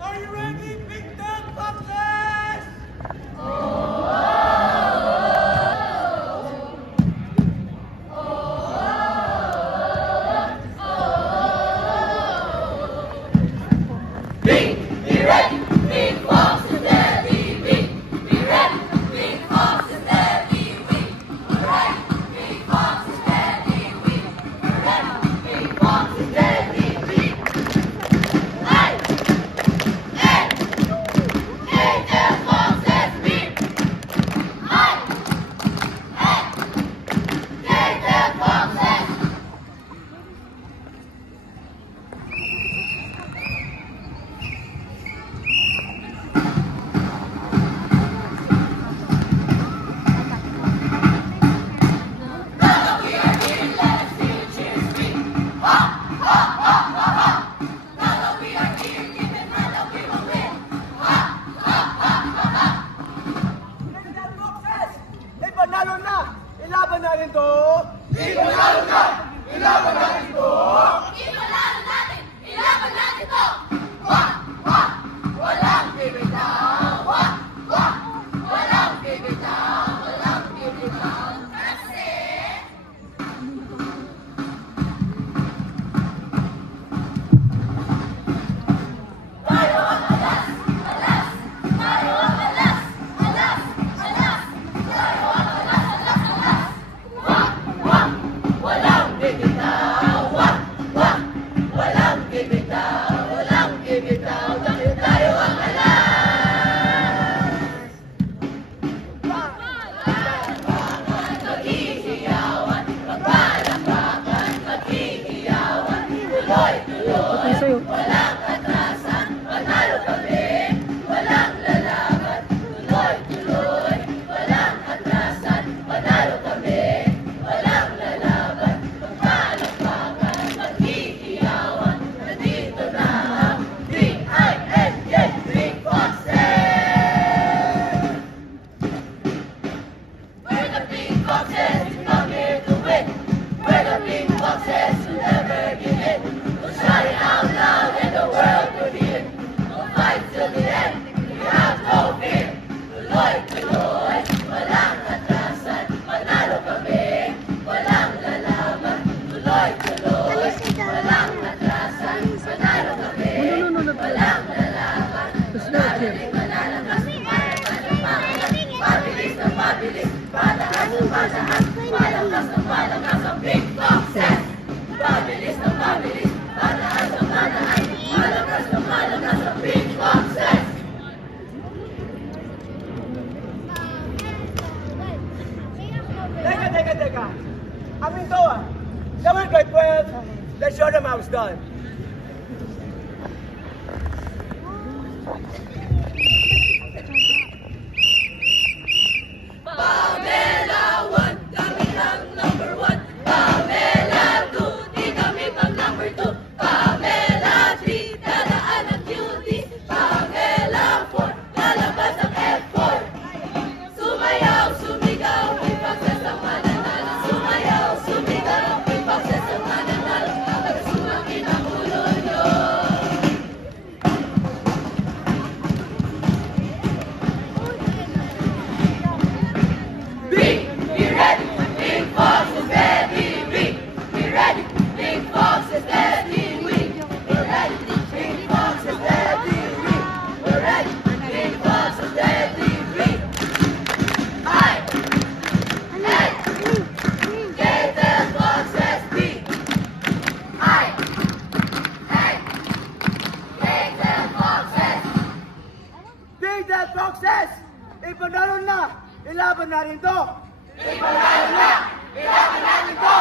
Are you ready, Big Dog Foxes? Be ready, Big Foxes, Daddy, be ready, Big Foxes, Daddy, we're ready, Big Foxes, Daddy, we're ready, Big Foxes, Daddy, hey, hey, hey, there foxes, beep, hey, hey, hey, there foxes. Panalo na! Ilaban natin to! Ipanalo na! Ilaban natin to! Ipanalo natin! Ilaban natin to! Wah! Wah! Walang bibitaw! Wah! Wah! Walang bibitaw! Walang bibitaw! Kasi... tayo ang alas! Alas! Tayo ang alas! Alas! Alas! Tayo ang alas! Alas! Alas! Wah! Wah! Walang bibitaw! Wah! Wah! Walang bibitaw! Walang bibitaw! Dahil tayo ang alas! Maghihiyawan, magpalakpakan, maghihiyawan, tuloy-tuloy, walang atrasan, panalo kami, walang lalaban, tuloy-tuloy, walang atrasan, panalo kami, walang lalaban, magpalakpakan, maghihiyawan, nandito na ang B-I-N-J, Big Foxes! We're the Big Foxes, we come here to win. We're the Big Foxes, who never give in. We'll shout it out loud and the world will hear. We'll fight till the end, we have no fear. Tuloy, tuloy, walang atrasan, panalo kami, walang lalaban. Tuloy, tuloy, walang atrasan, panalo kami, walang lalaban. Mananalig, manalakas, mapapanapangan, mabilis na mabilis, pataas na pataas, malakas na malakas ang Big Foxes. Mabilis na mabilis, pataas na pataas, malakas na malakas ang Big Foxes. Teka. Amintoa, number grade 12, let's show them how it's done. Pamela 1, kami ang number 1. Pamela 2, di kami pang number 2. Pamela 3, dadaan ang cutie. Pamela 4, lalabas ang F4. Sumayaw, sumigaw, Big Foxes ang mananalo. Sumayaw, sumigaw, Big Foxes ang mananalo. Pag sumakin ang ulo nyo. Be ready, Big Foxes, Daddy, be ready, Big Foxes, Daddy, we're ready, Big Foxes, Daddy, we're ready, Big Foxes, Daddy, hi, hey, get the foxes, hi, hey, get the foxes. Big Dog Foxes! Ipanalo na! Ilaban natin to! Ipanalo na! Ilaban natin to!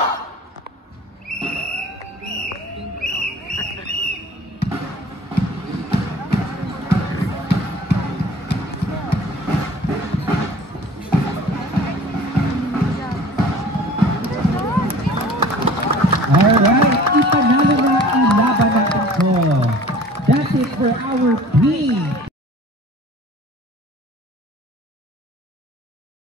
Alright, ipanalo na, ilaban natin to. That's it for our